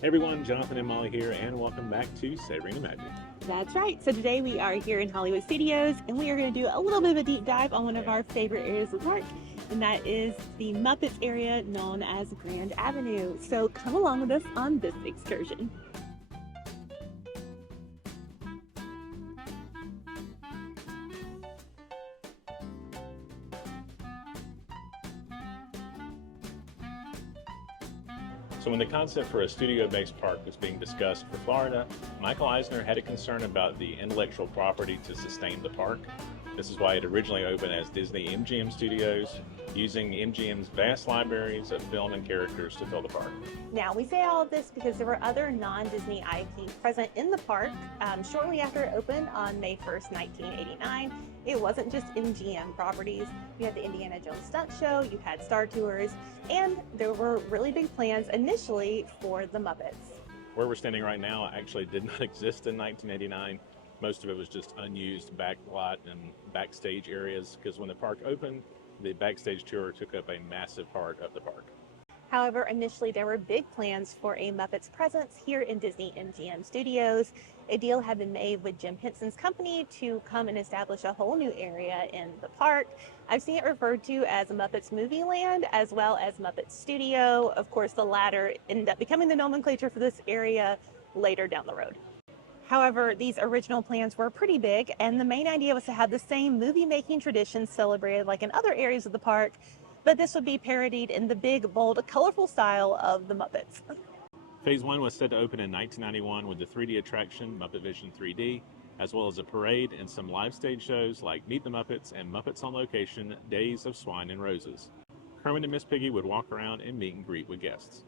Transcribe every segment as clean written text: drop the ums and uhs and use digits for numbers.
Hey everyone, Jonathan and Molly here, and welcome back to Savoring the Magic. That's right. So today we are here in Hollywood Studios, and we are going to do a little bit of a deep dive on one of our favorite areas of the park, and that is the Muppets area known as Grand Avenue. So come along with us on this excursion. So when the concept for a studio-based park was being discussed for Florida, Michael Eisner had a concern about the intellectual property to sustain the park. This is why it originally opened as Disney MGM Studios, using MGM's vast libraries of film and characters to fill the park. Now, we say all of this because there were other non-Disney IP present in the park shortly after it opened on May 1st, 1989. It wasn't just MGM properties. You had the Indiana Jones Stunt Show, you had Star Tours, and there were really big plans initially for the Muppets. Where we're standing right now actually did not exist in 1989. Most of it was just unused backlot and backstage areas, because when the park opened, the backstage tour took up a massive part of the park. However, initially there were big plans for a Muppets presence here in Disney MGM Studios. A deal had been made with Jim Henson's company to come and establish a whole new area in the park. I've seen it referred to as Muppets Movie Land as well as Muppets Studio. Of course, the latter ended up becoming the nomenclature for this area later down the road. However, these original plans were pretty big, and the main idea was to have the same movie-making traditions celebrated like in other areas of the park, but this would be parodied in the big, bold, colorful style of the Muppets. Phase 1 was set to open in 1991 with the 3D attraction Muppet Vision 3D, as well as a parade and some live stage shows like Meet the Muppets and Muppets on Location, Days of Swine and Roses. Kermit and Miss Piggy would walk around and meet and greet with guests.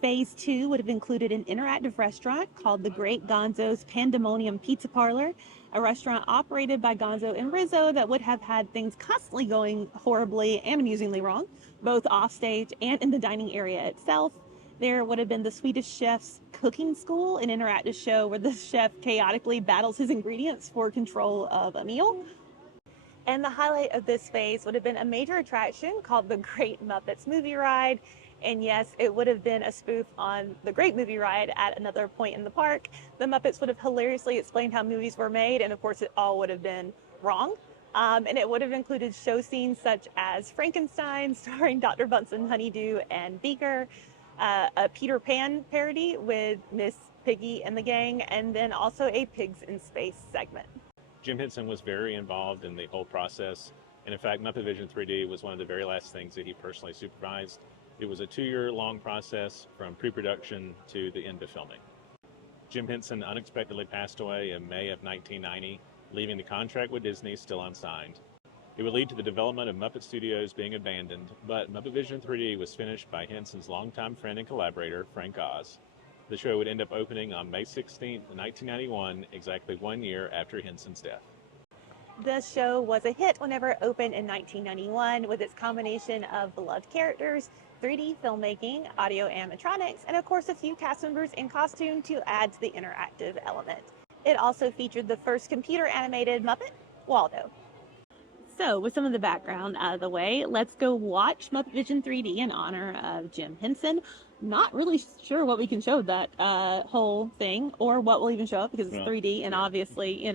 Phase 2 would have included an interactive restaurant called the Great Gonzo's Pandemonium Pizza Parlor, a restaurant operated by Gonzo and Rizzo that would have had things constantly going horribly and amusingly wrong, both offstage and in the dining area itself. There would have been the Swedish Chef's Cooking School, an interactive show where the chef chaotically battles his ingredients for control of a meal. And the highlight of this phase would have been a major attraction called the Great Muppets Movie Ride. And yes, it would have been a spoof on the Great Movie Ride at another point in the park. The Muppets would have hilariously explained how movies were made, and of course it all would have been wrong. And it would have included show scenes such as Frankenstein, starring Dr. Bunsen Honeydew and Beaker, a Peter Pan parody with Miss Piggy and the gang, and then also a Pigs in Space segment. Jim Henson was very involved in the whole process, and in fact, Muppet Vision 3D was one of the very last things that he personally supervised. It was a 2-year-long process from pre-production to the end of filming. Jim Henson unexpectedly passed away in May of 1990, leaving the contract with Disney still unsigned. It would lead to the development of Muppet Studios being abandoned, but Muppet Vision 3D was finished by Henson's longtime friend and collaborator, Frank Oz. The show would end up opening on May 16, 1991, exactly 1 year after Henson's death. The show was a hit whenever it opened in 1991 with its combination of beloved characters, 3D filmmaking, audio animatronics, and of course a few cast members in costume to add to the interactive element. It also featured the first computer animated Muppet, Waldo. So, with some of the background out of the way, let's go watch Muppet Vision 3D in honor of Jim Henson. Not really sure what we can show that whole thing, or what will even show up because it's 3D and obviously,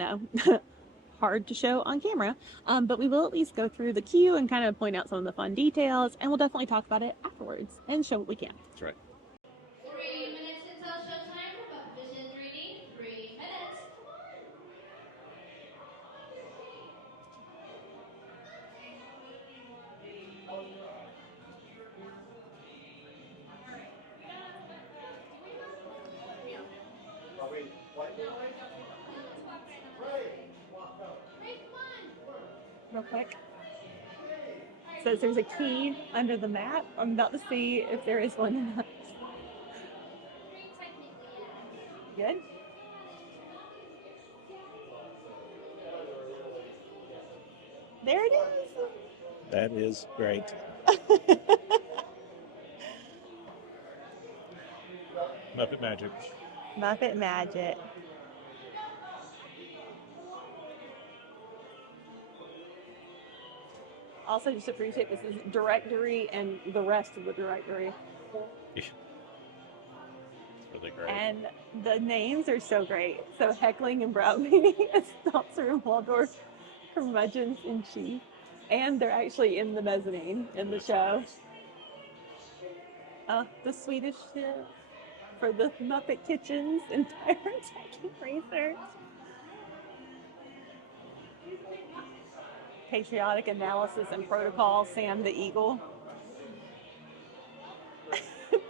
hard to show on camera. But we will at least go through the queue and kind of point out some of the fun details, and we'll definitely talk about it afterwards and show what we can. That's right. 3 minutes until showtime for Muppet Vision 3D. 3 minutes. Real quick. Says there's a key under the mat. I'm about to see if there is one or not. Good. There it is. That is great. Muppet Magic. Muppet Magic. Also, just appreciate this is directory and the rest of the directory. really great. And the names are so great. So heckling and browbeating is Stomper and Waldorf, curmudgeons in chief. And they're actually in the mezzanine in the show. The Swedish chef for the Muppet Kitchen's entire taking research. Patriotic analysis and protocol, Sam the Eagle.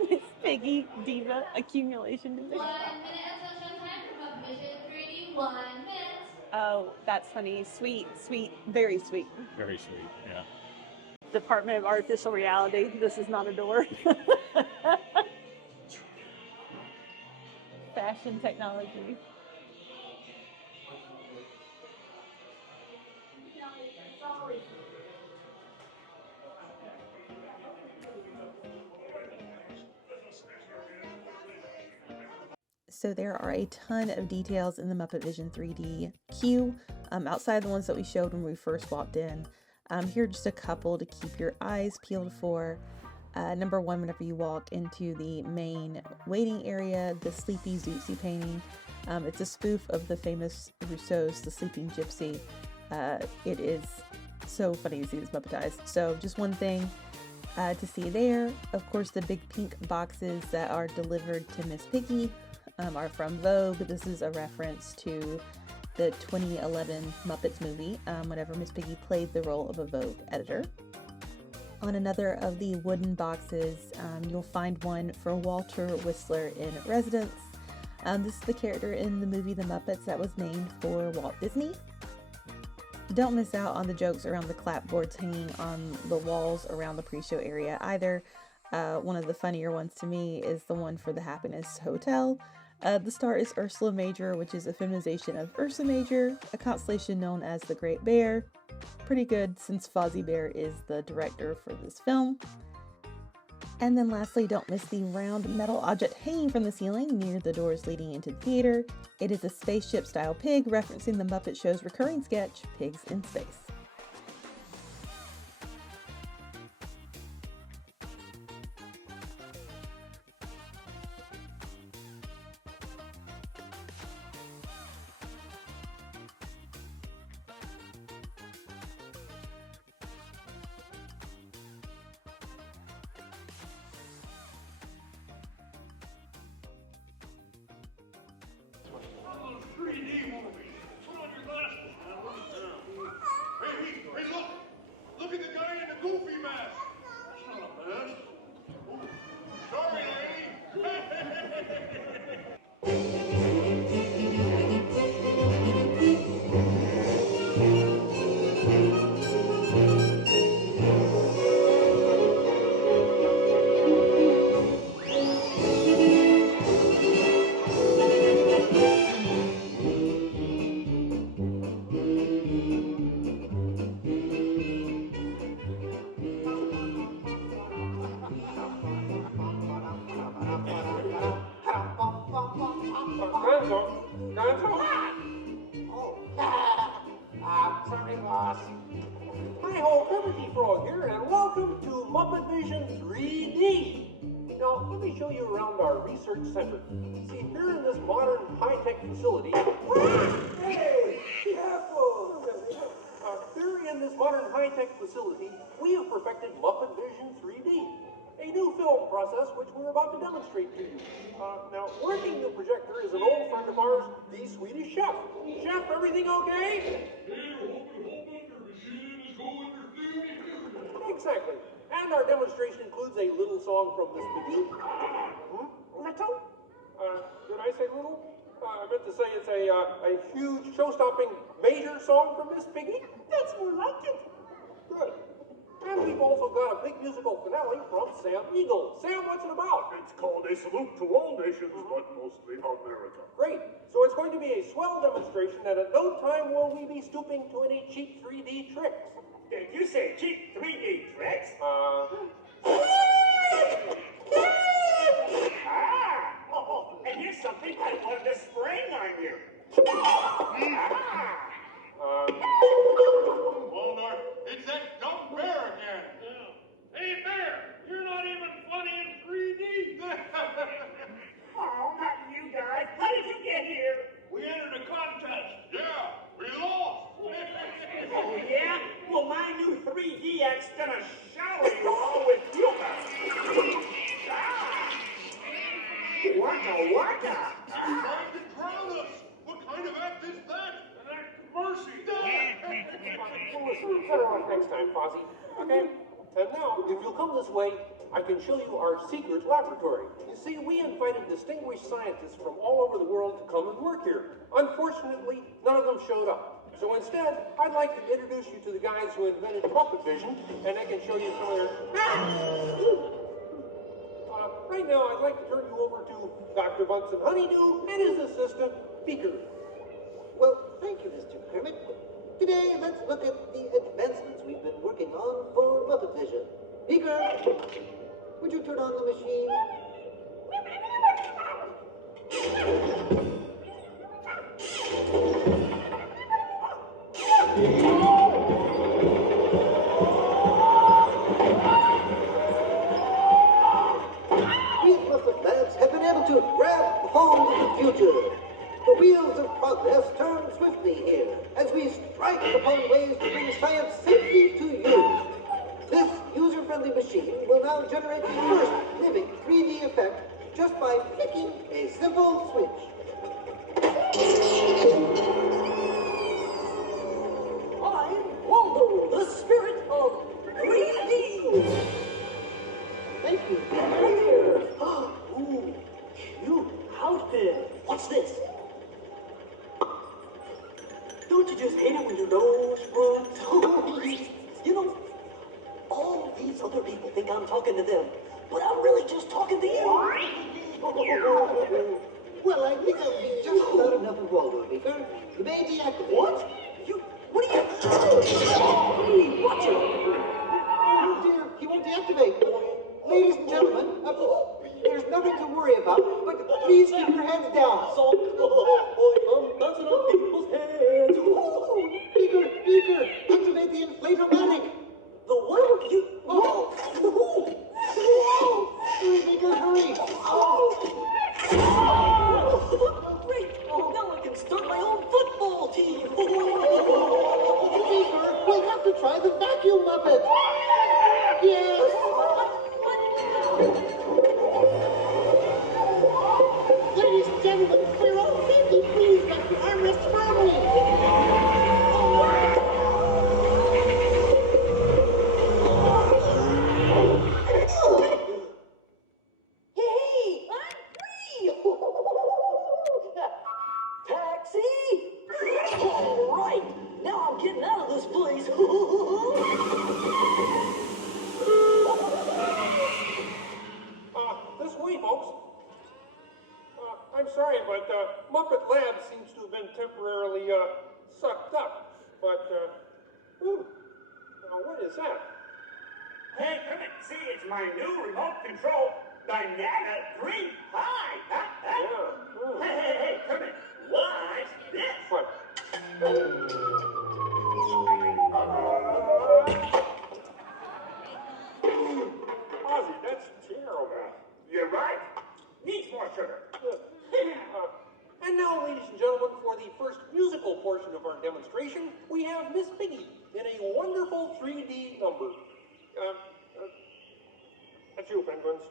Miss Piggy, Diva, accumulation division. 1 minute until showtime for Muppet Vision 3D. 1 minute. Oh, that's funny. Sweet, sweet, very sweet. Very sweet, yeah. Department of Artificial Reality. This is not a door. Fashion technology. So there are a ton of details in the Muppet Vision 3D queue, outside the ones that we showed when we first walked in. Here are just a couple to keep your eyes peeled for. Number one, whenever you walk into the main waiting area, the Sleepy Zootsie painting. It's a spoof of the famous Rousseau's The Sleeping Gypsy. It is so funny to see this Muppetized. So just one thing to see there. Of course, the big pink boxes that are delivered to Miss Piggy are from Vogue. This is a reference to the 2011 Muppets movie, whenever Miss Piggy played the role of a Vogue editor. On another of the wooden boxes, you'll find one for Walter Whistler in Residence. This is the character in the movie The Muppets that was named for Walt Disney. Don't miss out on the jokes around the clapboards hanging on the walls around the pre-show area either. One of the funnier ones to me is the one for the Happiness Hotel. The star is Ursula Major, which is a feminization of Ursa Major, a constellation known as the Great Bear. Pretty good since Fozzie Bear is the director for this film. And then lastly, don't miss the round metal object hanging from the ceiling near the doors leading into the theater. It is a spaceship-style pig referencing the Muppet Show's recurring sketch, Pigs in Space. Look at the guy in the goofy mask. That's not a mask. Ooh. Sorry, Sorry, boss. Hi-ho, Kermit Frog here, and welcome to Muppet Vision 3D. Now, let me show you around our research center. See, here in this modern high-tech facility... Hey, careful! Here in this modern high-tech facility, we have perfected Muppet Vision 3D, a new film process which we're about to demonstrate to you. Now, working the projector is an old friend of ours, the Swedish chef. Chef, everything okay? Exactly. And our demonstration includes a little song from Miss Piggy. Little? Did I say little? I meant to say it's a huge, show-stopping, major song from Miss Piggy. That's more like it. Good. And we've also got a big musical finale from Sam Eagle. Sam, what's it about? It's called A Salute to All Nations, but mostly America. Great. So it's going to be a swell demonstration, and at no time will we be stooping to any cheap 3D tricks. Did you say cheap 3D tricks? And here's something I wanted to spring on you. Walmart, it's that dumb bear again. Hey, Bear, you're not even funny in 3D. Oh, Waka! Trying to drown us! What kind of act is that? An act of mercy! We'll better off next time, Fozzie. Okay? And now, if you'll come this way, I can show you our secret laboratory. You see, we invited distinguished scientists from all over the world to come and work here. Unfortunately, none of them showed up. So instead, I'd like to introduce you to the guys who invented Muppet Vision, and I can show you some of their... Right now, I'd like to turn you over to Dr. Bunsen Honeydew and his assistant, Beaker. Well, thank you, Mr. Kermit. Today, let's look at the advancements we've been working on for Muppet Vision. Beaker, would you turn on the machine? We Muppet Labs have been able to grab hold of the future. The wheels of progress turn swiftly here as we strike upon ways to bring science safely to you. This user-friendly machine will now generate the first living 3D effect just by flicking a simple switch. I'm Waldo, the spirit of 3D. Thank you. Here. Ooh, cute outfit. What's this? Don't you just hate it when your nose runs? You know, all these other people think I'm talking to them, but I'm really just talking to you. Well, I think that'll be just about enough of Waldo, Beaker. You may deactivate. What? What are you... Hey, watch it! Oh dear, he won't deactivate. Ladies and gentlemen, there's nothing to worry about, but please keep your heads down. I'm bouncing on people's heads. Beaker, activate the inflatomatic. The what? You... Hurry, Beaker, hurry. Great. Now I can start my own football team. Beaker, we'll have to try the vacuum Muppet. Yes. Ladies and gentlemen, for your own safety, please wrap your armrests firmly. Hey, I'm free! Taxi! All right, now I'm getting out of this place. This way, folks. I'm sorry, but Muppet Lab seems to have been temporarily sucked up. But, now what is that? Hey, Kermit, see, it's my new remote control banana green pie. Yeah. Hey, Kermit, what's this? What? Ozzy, that's terrible. You're right. Needs more sugar. And now, ladies and gentlemen, for the first musical portion of our demonstration, we have Miss Piggy in a wonderful 3D number. That's you, penguins.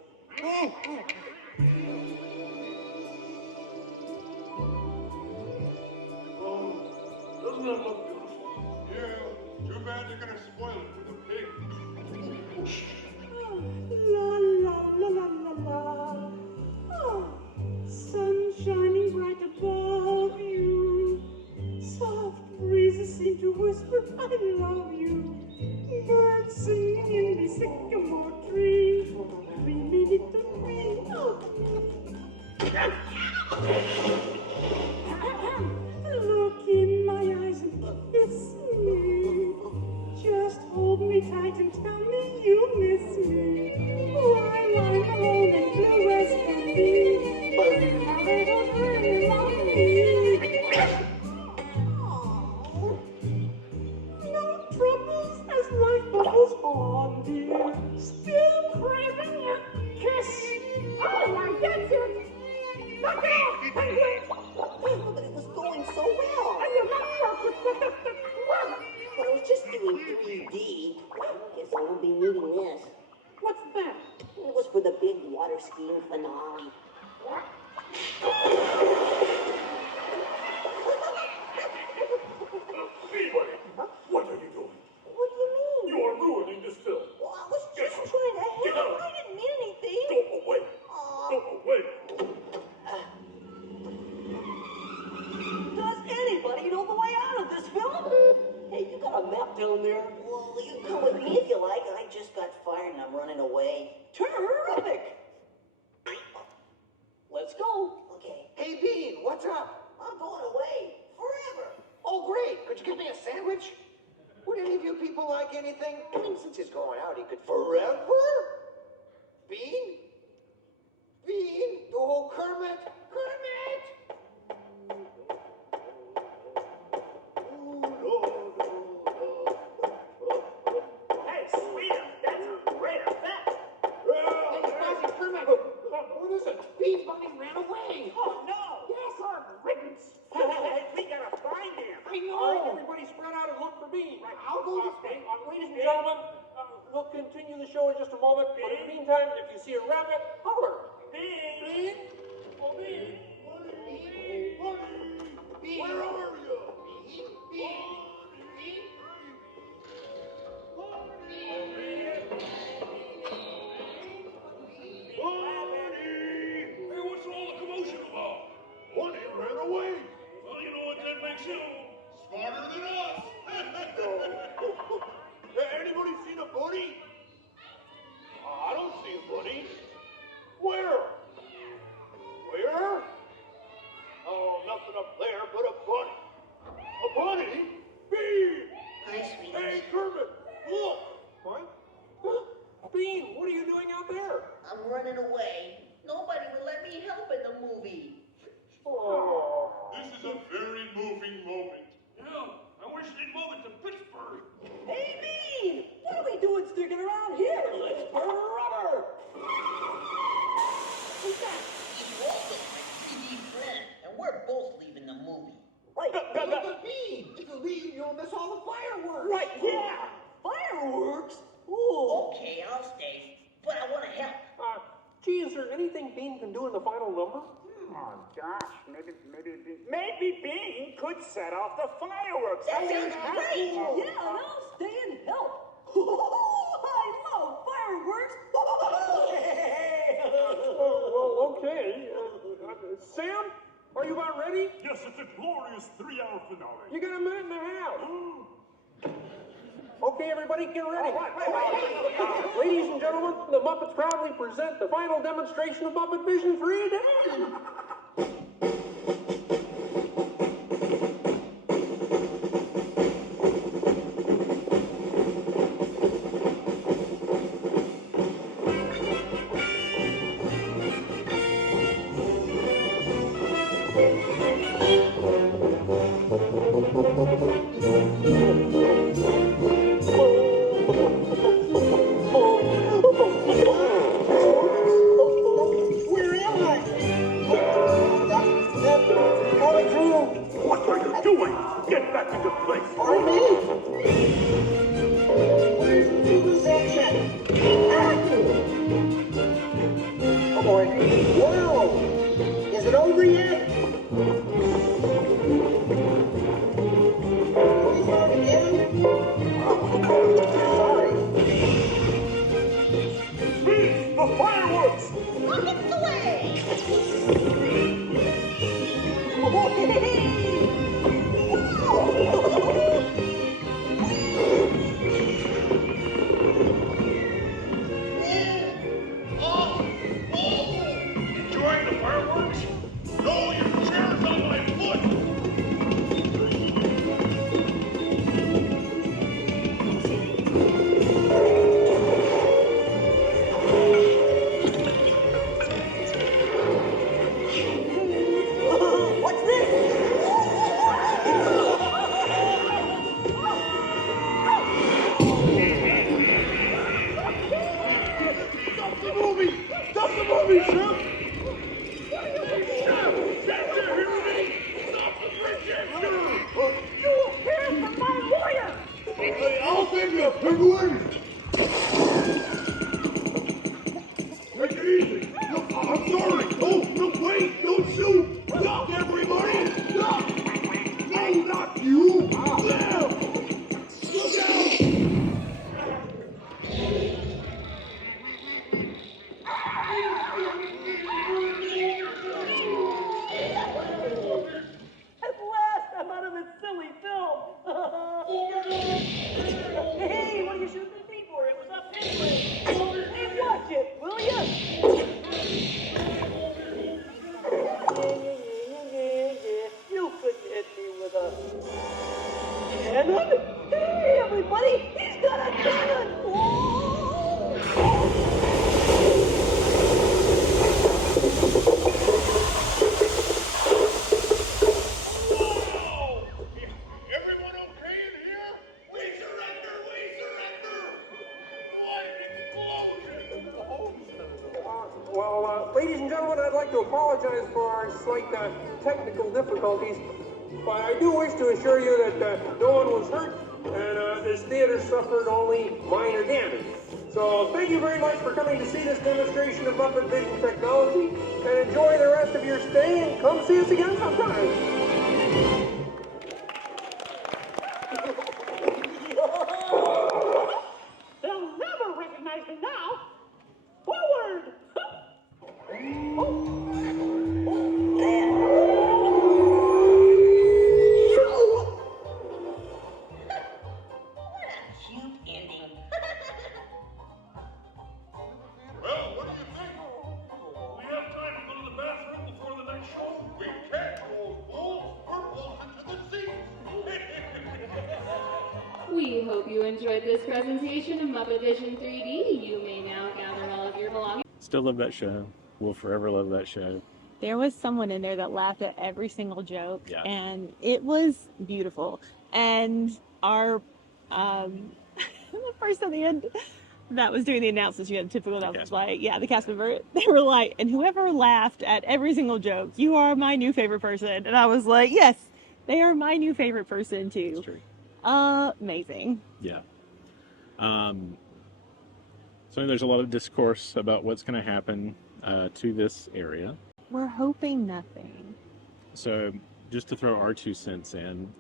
Doesn't that look beautiful? Yeah, too bad they're gonna spoil it with a pig. La la la la la la. Oh, sun shining bright above you. Soft breezes seem to whisper, I love you. Birds singing in the sycamore tree. 3 minutes to 3. Oh. Look in my eyes and kiss me. Just hold me tight and tell me you miss me. While I'm alone and blue as can be. A little dream of me. No troubles as life bubbles on, dear. Still craving a kiss. Oh, my dancer! Knock it off, penguin! But it was going so well. And you're not perfect. But I was just doing 3D. Guess I won't be needing this. What's that? It was for the big water skiing finale. What? in there? Well, you can come with me if you like. I just got fired and I'm running away. Terrific! Let's go. Okay. Hey, Bean, what's up? I'm going away. Forever. Oh, great. Could you get me a sandwich? Would any of you people like anything? I mean, since he's going out, he could forever? Bean? Bean? Oh, Kermit! Kermit! Hey, sweetheart, that's a great effect. Hey, Fuzzy, Kermit! What is it? Bean's bunny ran away! Oh, no. Yes, our ribbons! Hey, we gotta find him. I know. All right, everybody spread out and look for Bean. Right, I'll go this way. Ladies and gentlemen, we'll continue the show in just a moment. But in the meantime, if you see a rabbit, holler. Bean. Oh, Bean. Bean, where are you? Hey, what's all the commotion about? Bunny ran away. Well, you know what that makes him? Smarter than us. Anybody seen a bunny? I don't see a bunny. Where? Where? Oh, nothing up there but a bunny. A bunny? Bean! Hi, sweetie. Hey, Kermit, look! What? Bean, what are you doing out there? I'm running away. Nobody will let me help in the movie. Oh. This is a very moving moment. Yeah, I wish they'd move it to Pittsburgh. Hey, Bean! What are we doing sticking around here? Let's burn rubber! Who's that? He's Walter, my 3D friend, and we're both leaving the movie. Right. But Bean, if you leave, you'll miss all the fireworks. Right, yeah! Fireworks? Ooh. Okay, I'll stay, but I want to help. Gee, is there anything Bean can do in the final number? Oh, gosh, maybe Bean could set off the fireworks. That sounds great. Yeah, and I'll stay and help. I love fireworks. Well, okay. Sam, are you about ready? Yes, it's a glorious 3-hour finale. You got a minute and a half. Okay, everybody, get ready. Ladies and gentlemen, the Muppets proudly present the final demonstration of Muppet Vision 3D. Where am I? What are you doing? Get back into place. Pardon me? Where's the super section? Oh boy. Whoa! Is it over yet? Please start again? Sorry. Speed, the fireworks! Rockets away! Enjoying the fireworks? No, your chair's on my foot! What's this? Stop the movie! Stop the movie, Chef! Hey, Chef! Can't you hear me? Stop the projector! You will hear from my lawyer! Hey, I'll take you, penguin! Take it easy! Look, I'm sorry! Oh, look, wait! Don't shoot! Duck, everybody! Duck! No, not you! There! Look out! At last, I'm out of this silly film. apologize for our slight technical difficulties, but I do wish to assure you that no one was hurt and this theater suffered only minor damage. So thank you very much for coming to see this demonstration of Muppet Vision technology, and enjoy the rest of your stay, and come see us again sometime. They'll never recognize me now. Forward! What a cute ending. Well, what do you think? We have time to go to the bathroom before the next show? We can't, you old fools. We're bolted to the seats. We hope you enjoyed this presentation of Muppet Vision 3D. You may now gather all of your belongings. Still love that show. We'll forever love that show. There was someone in there that laughed at every single joke, Yeah. and it was beautiful. And our the person at the end that was doing the announcements, you had the typical announcements, like, yeah, the cast member, they were like, and whoever laughed at every single joke, you are my new favorite person. And I was like, yes, they are my new favorite person too. That's true. Amazing. Yeah. So there's a lot of discourse about what's going to happen to this area. We're hoping nothing. So just to throw our 2 cents in,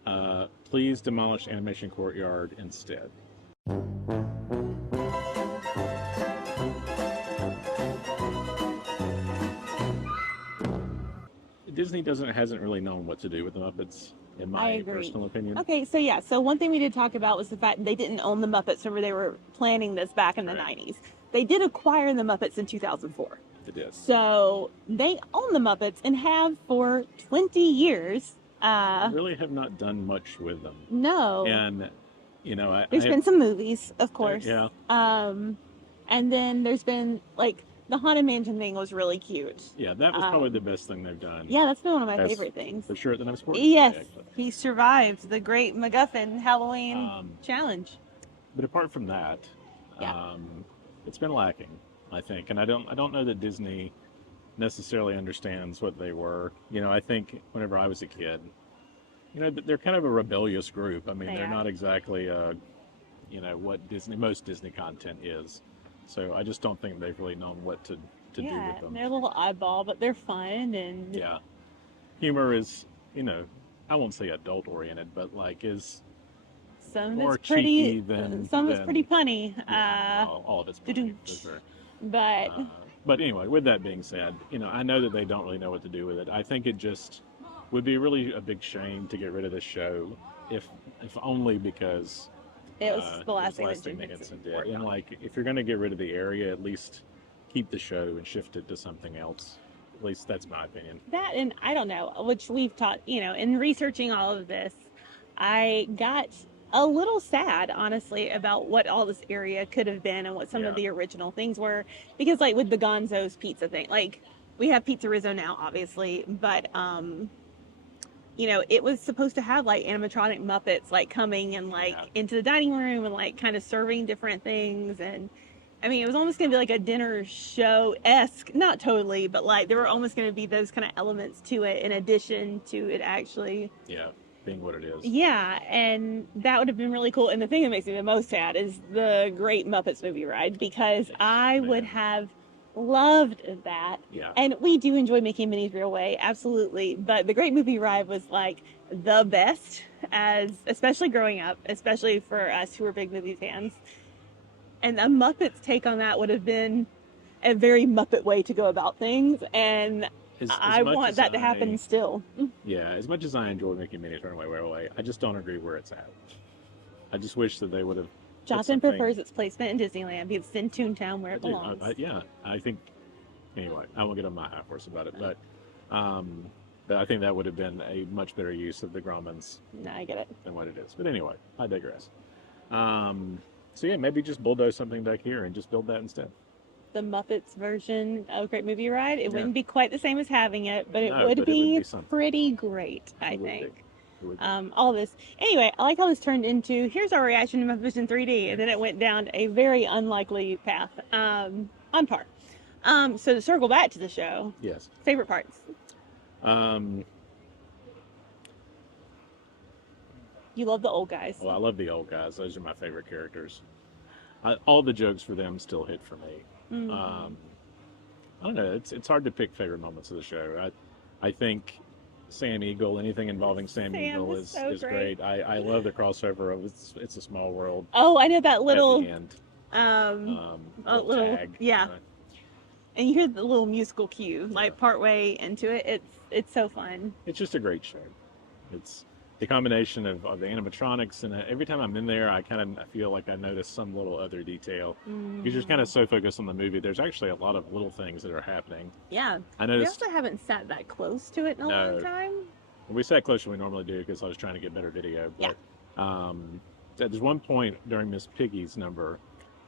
please demolish Animation Courtyard instead. Disney hasn't really known what to do with the Muppets, in my personal opinion. Okay, so yeah, so one thing we did talk about was the fact they didn't own the Muppets. Remember, they were planning this back in the 90s. They did acquire the Muppets in 2004. They did. So they own the Muppets and have for 20 years. Really have not done much with them. No. And, you know, there's been some movies, of course. Yeah. And then there's been, like, the Haunted Mansion thing was really cute. Yeah, that was probably the best thing they've done. Yeah, that's been one of my favorite things. The shirt that I'm sporting. Yes, today, he survived the Great MacGuffin Halloween challenge. But apart from that, it's been lacking, I think. And I don't know that Disney necessarily understands what they were. You know, I think whenever I was a kid, you know, they're kind of a rebellious group. I mean, they're not exactly, you know, what most Disney content is. So I just don't think they've really known what to do with them. They're a little oddball, but they're fun and yeah, humor is, you know, I won't say adult oriented, but like is more cheeky than some is pretty punny. Yeah, all of it's punny, for sure. But anyway, with that being said, you know, I know that they don't really know what to do with it. I think it just would be really a big shame to get rid of this show, if only because it was the last thing that Henson did. And like, if you're going to get rid of the area, at least keep the show and shift it to something else. At least that's my opinion. That, and I don't know, which we've taught, you know, in researching all of this, I got a little sad, honestly, about what all this area could have been and what some of the original things were. Because, like, with the Gonzo's pizza thing, like, we have PizzaRizzo now, obviously, but, you know, it was supposed to have, like, animatronic Muppets, like, coming and, like, into the dining room and, like, kind of serving different things. And, I mean, it was almost going to be, like, a dinner show-esque. Not totally, but, like, there were almost going to be those kind of elements to it in addition to it actually... Yeah, being what it is. Yeah, and that would have been really cool. And the thing that makes me the most sad is the Great Muppets movie ride, because I would have... loved that. Yeah. And we do enjoy Mickey and Minnie's Real Way, absolutely. But the Great Movie Ride was like the best, especially growing up, especially for us who were big movie fans. And a Muppets take on that would have been a very Muppet way to go about things, and I want that to happen still. Yeah, as much as I enjoy Mickey and Minnie's Runaway Railway, I just don't agree where it's at. I just wish that they would have. Jonathan prefers its placement in Disneyland because it's in Toontown where it belongs. Yeah, I think. Anyway, I won't get on my high horse about it, but I think that would have been a much better use of the Gromans. No, I get it. Than what it is. But anyway, I digress. So yeah, maybe just bulldoze something back here and just build that instead. The Muppets version of Great Movie Ride, it wouldn't be quite the same as having it, but it would be pretty great, I think. All this. Anyway, I like how this turned into, here's our reaction to Muppet Vision 3D, and then it went down a very unlikely path on par. So to circle back to the show. Yes. Favorite parts? Um, You love the old guys. well, I love the old guys. Those are my favorite characters. All the jokes for them still hit for me. Mhm. I don't know. It's hard to pick favorite moments of the show. I think Sam Eagle, anything involving Sam Eagle is so is great. great. I love the crossover of It's a Small World Oh, I know that at little the end. little Tag. yeah. And you hear the little musical cue like partway into it. It's so fun. It's just a great show. It's the combination of the animatronics, and every time I'm in there, I feel like I notice some little other detail. You're just kind of so focused on the movie. There's actually a lot of little things that are happening. Yeah. I We noticed. also haven't sat that close to it in a No. long time. We sat closer than we normally do because I was trying to get better video. But there's one point during Miss Piggy's number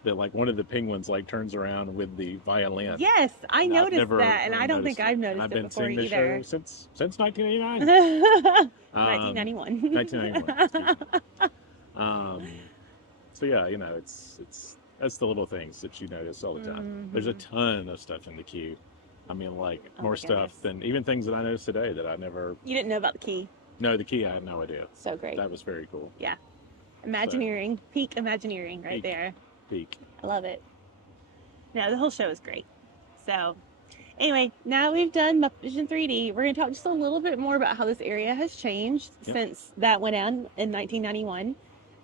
that like one of the penguins like turns around with the violin. Yes, I And I've noticed never that, and I don't think I've And noticed I've it been before seeing the either. show since 1989. 1991. 1991. So yeah, it's that's the little things that you notice all the time. There's a ton of stuff in the queue. I mean, like Oh more my stuff goodness. than even things that I noticed today that I never. You didn't know about the key. No, the key I had no idea. So great. That was very cool. Yeah. Imagineering. Peak Imagineering right Peak. there. Peak. I love it. No, the whole show is great. So, anyway, now we've done Muppet Vision 3D. We're going to talk just a little bit more about how this area has changed since that went on in 1991.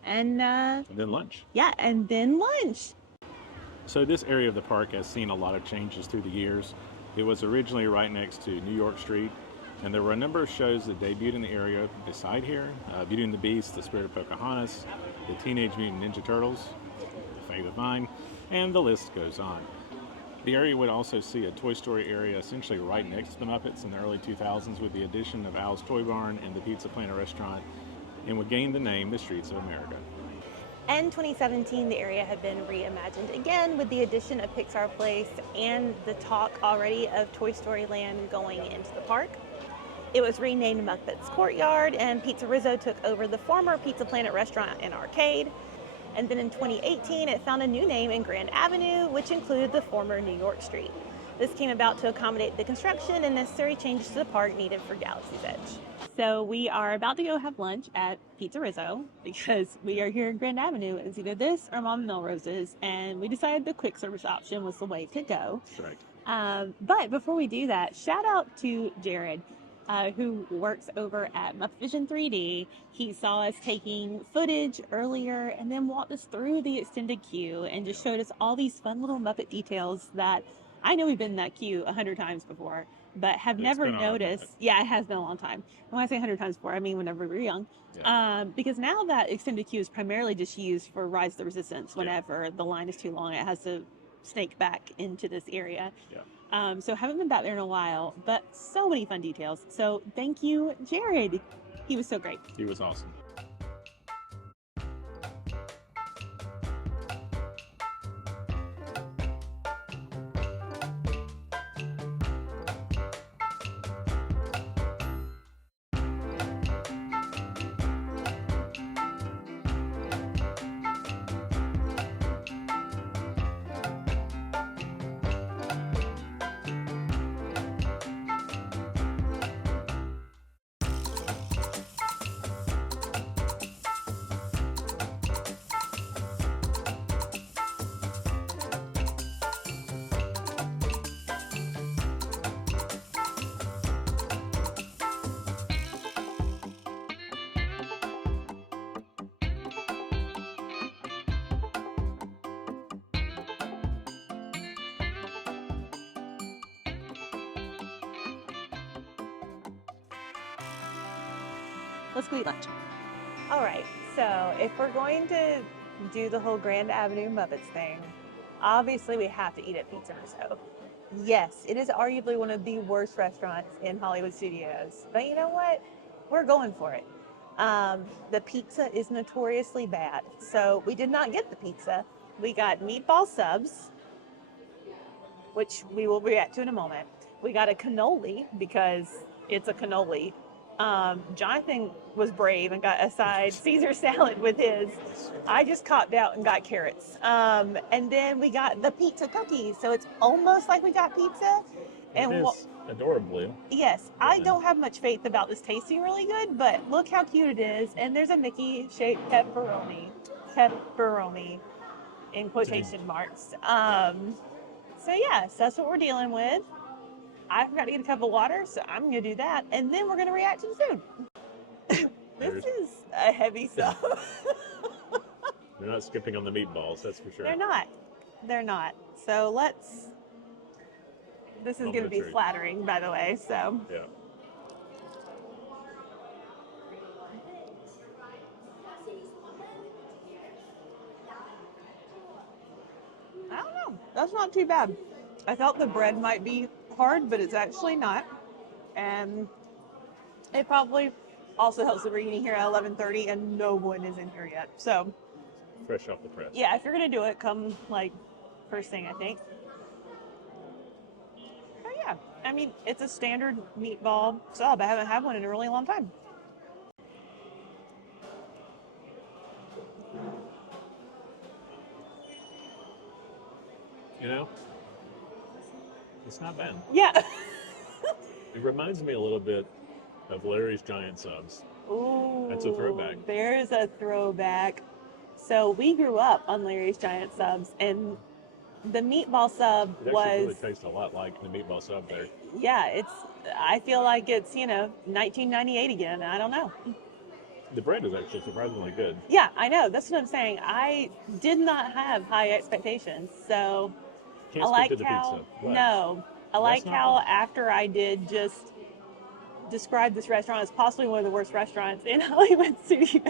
And then lunch. Yeah, and then lunch. So this area of the park has seen a lot of changes through the years. It was originally right next to New York Street, and there were a number of shows that debuted in the area beside here. Beauty and the Beast, The Spirit of Pocahontas, The Teenage Mutant Ninja Turtles, a fave of mine, and the list goes on. The area would also see a Toy Story area essentially right next to the Muppets in the early 2000s with the addition of Al's Toy Barn and the Pizza Planet restaurant, and would gain the name the Streets of America. In 2017, the area had been reimagined again with the addition of Pixar Place and the talk already of Toy Story Land going into the park. It was renamed Muppets Courtyard, and PizzaRizzo took over the former Pizza Planet restaurant and arcade. And then in 2018, it found a new name in Grand Avenue, which included the former New York Street. This came about to accommodate the construction and necessary changes to the park needed for Galaxy's Edge. So we are about to go have lunch at PizzaRizzo because we are here in Grand Avenue. It's either this or Mom Melrose's, and we decided the quick service option was the way to go. That's right. But before we do that, shout out to Jared, who works over at Muppet Vision 3D. He saw us taking footage earlier and then walked us through the extended queue and just showed us all these fun little Muppet details that I know we've been in that queue 100 times before, but have never been a long noticed. time. Yeah, it has been a long time. When I say 100 times before, I mean whenever we were young. Because now that extended queue is primarily just used for Rise of the Resistance. Whenever the line is too long, it has to snake back into this area. So haven't been back there in a while, but so many fun details. So thank you, Jared. He was so great. He was awesome. Let's go eat lunch. All right, so if we're going to do the whole Grand Avenue Muppets thing, obviously we have to eat at PizzaRizzo. Yes, it is arguably one of the worst restaurants in Hollywood Studios, but you know what? We're going for it. The pizza is notoriously bad, so we did not get the pizza. We got meatball subs, which we will react to in a moment. We got a cannoli because it's a cannoli. Jonathan was brave and got a side Caesar salad with his. I just copped out and got carrots. And then we got the pizza cookies. So it's almost like we got pizza. And It is adorably. yes, I don't have much faith about this tasting really good, but look how cute it is. And there's a Mickey-shaped pepperoni in quotation marks. So yes, that's what we're dealing with. I forgot to get a cup of water, so I'm gonna do that, and then we're gonna react to the food. This is a heavy sub. They're not skipping on the meatballs, that's for sure. They're not. They're not. So let's. This is going to be flattering, by the way. So. Yeah. I don't know. That's not too bad. I thought the bread might be hard, but it's actually not. And it probably also helps that we're eating here at 11:30 and no one is in here yet. So. Fresh off the press. Yeah, if you're going to do it, come like first thing, I think. Oh yeah. I mean, it's a standard meatball sub. I haven't had one in a really long time. You know, it's not bad. Yeah. It reminds me a little bit of Larry's Giant Subs. Ooh. That's a throwback. There's a throwback. So we grew up on Larry's Giant Subs, and the meatball sub It was. actually really tastes a lot like the meatball sub there. Yeah, I feel like it's 1998 again. I don't know. The bread is actually surprisingly good. Yeah, I know. That's what I'm saying. I did not have high expectations, so Can't I speak like to the how pizza. But no, I like not how bad. after I did just describe this restaurant as possibly one of the worst restaurants in Hollywood Studios,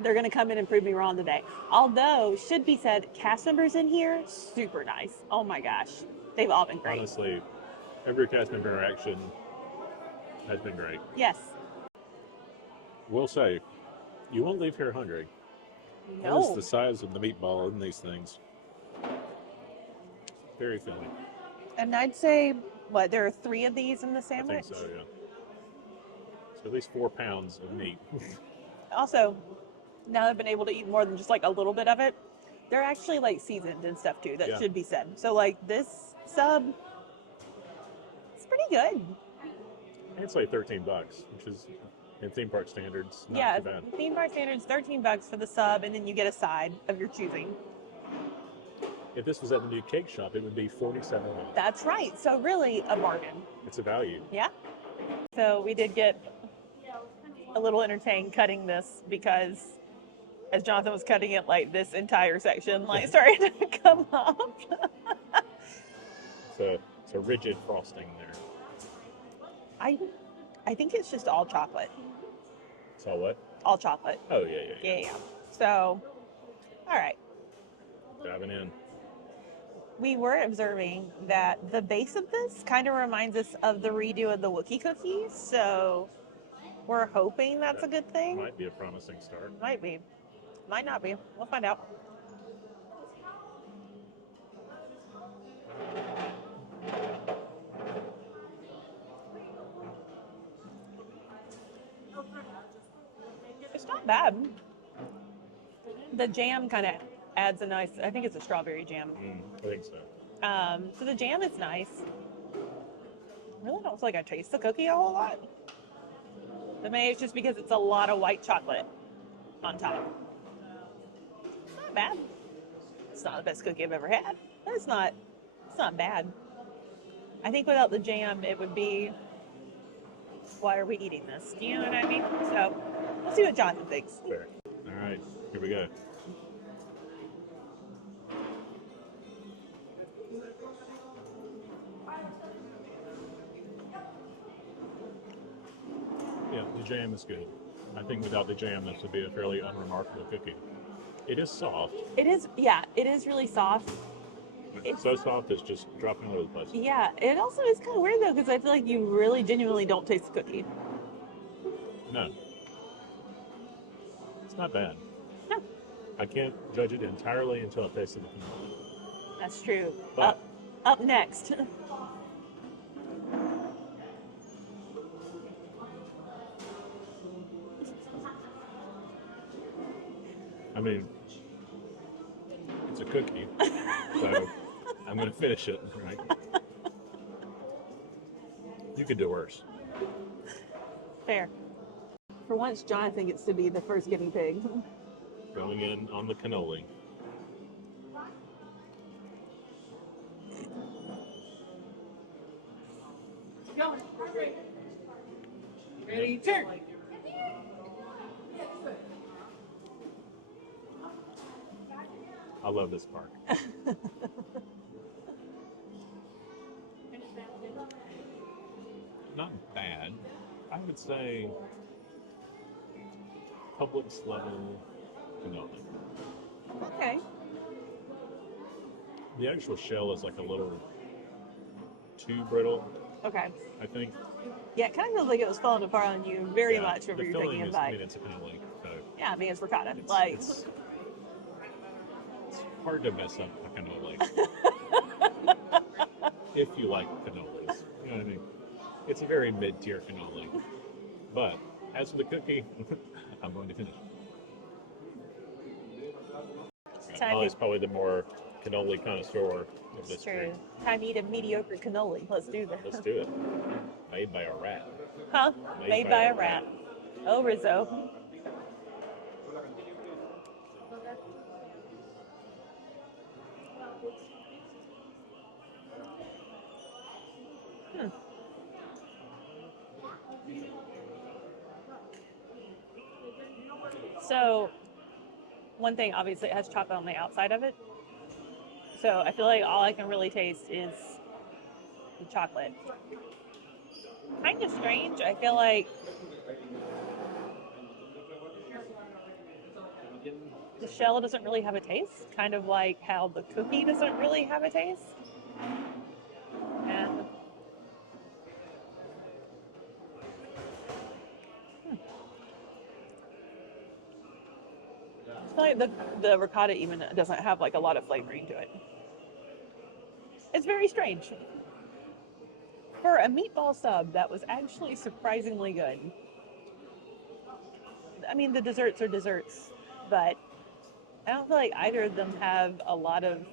they're going to come in and prove me wrong today. Although, should be said, cast members in here, super nice. Oh my gosh. They've all been great. Honestly, every cast member interaction has been great. Yes. Will say, you won't leave here hungry. No. That is the size of the meatball in these things. Very filling. And I'd say, there are 3 of these in the I sandwich? think so, yeah. So at least 4 pounds of meat. Also, now that I've been able to eat more than just like a little bit of it, they're actually like seasoned and stuff too. That Yeah. should be said. So like this sub, it's pretty good. And it's like $13, which is in theme park standards not Yeah, too bad. theme park standards $13 for the sub, and then you get a side of your choosing. If this was at the new cake shop, it would be $47. That's right. So really a bargain. It's a value. Yeah. So we did get a little entertained cutting this because as Jonathan was cutting it, like this entire section like started to come off. It's a rigid frosting there. I think it's just all chocolate. It's all what? All chocolate. Oh, yeah. Yeah. So, all right. Diving in. We were observing that the base of this kind of reminds us of the redo of the Wookiee cookies. So we're hoping that's a good thing. Might be a promising start. Might be. Might not be. We'll find out. It's not bad. The jam kind of adds a nice, I think it's a strawberry jam. I think so. So the jam is nice. I really don't feel like I taste the cookie a whole lot. But maybe it's just because it's a lot of white chocolate on top. It's not bad. It's not the best cookie I've ever had. But it's not bad. I think without the jam, it would be, why are we eating this? Do you know what I mean? So we'll see what Jonathan thinks. Fair. All right, here we go. Yeah, the jam is good. I think without the jam, this would be a fairly unremarkable cookie. It is soft. It is, yeah, it is really soft. It's so soft, it's just dropping all over the place. Yeah, it also is kind of weird though, because I feel like you really genuinely don't taste the cookie. No. It's not bad. No. I can't judge it entirely until I taste it. That's true. But- Up next. I mean, it's a cookie, so I'm going to finish it, right? You could do worse. Fair. For once, Jonathan gets to be the first guinea pig. Going in on the cannoli. Ready, turn. I love this park. Not bad. I would say Publix level cannoli. Okay. The actual shell is like a little too brittle, Okay. I think. Yeah, it kind of feels like it was falling apart on you very much The whenever you're filling taking a is, I bite. mean, it's a cannoli, so Yeah, I mean, it's ricotta. it's, Like, it's hard to mess up a cannoli. If you like cannolis. You know what I mean? It's a very mid-tier cannoli. But as for the cookie, I'm going to finish. Molly's probably the more cannoli connoisseur of this it's true. group. Time to eat a mediocre cannoli. Let's do this. Let's do it. Made by a rat. Huh? Made by a rat. Oh, Rizzo. So, one thing, obviously, it has chocolate on the outside of it. So, I feel like all I can really taste is the chocolate. Kind of strange. I feel like the shell doesn't really have a taste. Kind of like how the cookie doesn't really have a taste. And I feel like the ricotta even doesn't have like a lot of flavoring to it. It's very strange. For a meatball sub, that was actually surprisingly good. I mean, the desserts are desserts, but I don't feel like either of them have a lot of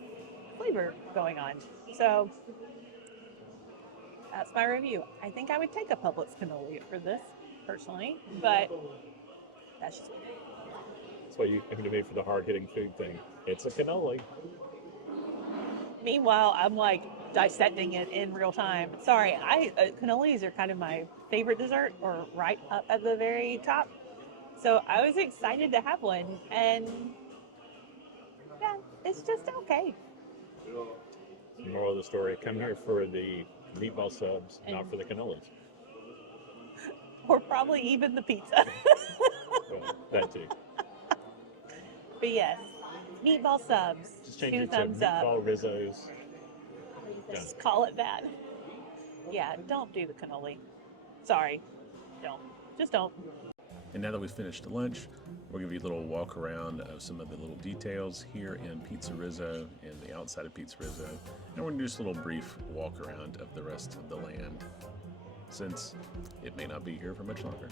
flavor going on. So that's my review. I think I would take a Publix cannoli for this, personally, but that's just me. That's why you came to me for the hard-hitting food thing. It's a cannoli. Meanwhile, I'm like dissecting it in real time. Sorry, cannolis are kind of my favorite dessert, or right up at the very top. So I was excited to have one, and yeah, it's just okay. Moral of the story, come here for the meatball subs, not for the cannolis. Or probably even the pizza. Well, that too. But yes, meatball subs, Just change 2 it to thumbs up. meatball Rizzo's. Just call it that. Yeah, don't do the cannoli. Sorry, don't. Just don't. And now that we've finished lunch, we'll give you a little walk around of some of the little details here in PizzaRizzo and the outside of PizzaRizzo. And we're going to do just a little brief walk around of the rest of the land, since it may not be here for much longer.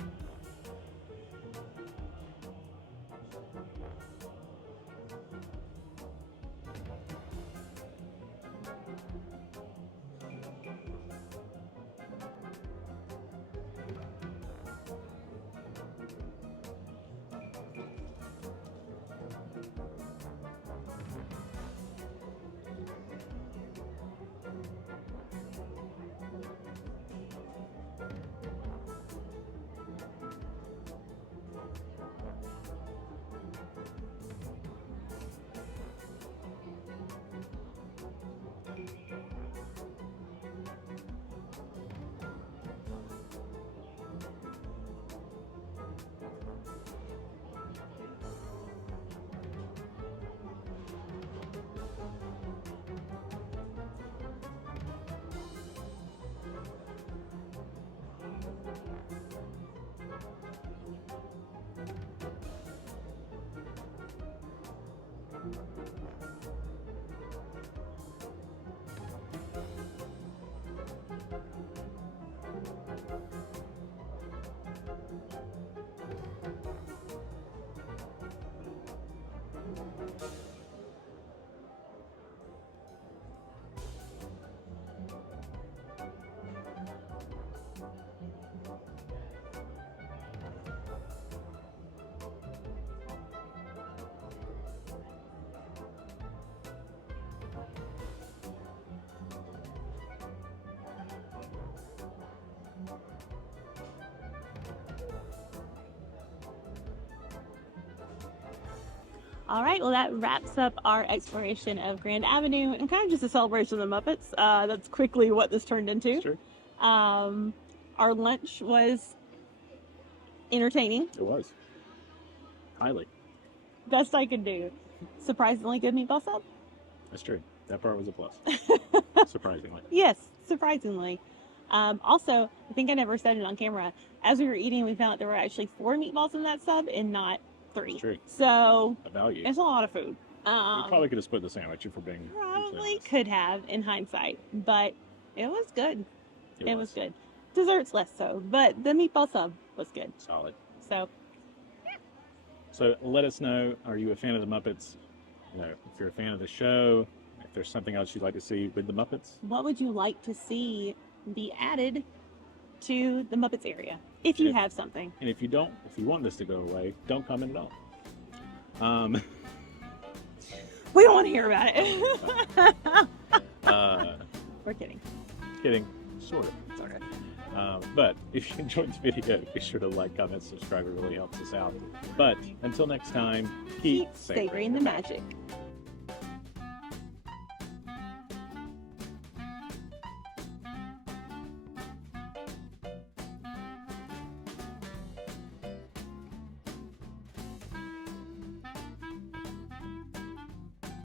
All right, well, that wraps up our exploration of Grand Avenue and kind of just a celebration of the Muppets. That's quickly what this turned into. Sure. Our lunch was entertaining. It was. Highly. Best I could do. Surprisingly good meatball sub. That's true. That part was a plus. Surprisingly. Yes, surprisingly. Also, I think I never said it on camera. As we were eating, we found out there were actually 4 meatballs in that sub and not 3. That's true. So A value. it's a lot of food. We probably could have split the sandwich if we're being Probably could have in hindsight, but it was good. It was good. Desserts less so, but the meatball sub was good. Solid. So So let us know, are you a fan of the Muppets? You know, if you're a fan of the show, if there's something else you'd like to see with the Muppets. what would you like to see be added to the Muppets area? If you have something. And if you want this to go away, don't comment at all. We don't want to hear about it. We're kidding. Kidding. Sort of. But if you enjoyed the video, be sure to like, comment, subscribe. It really helps us out. But until next time, keep Keep savoring the magic.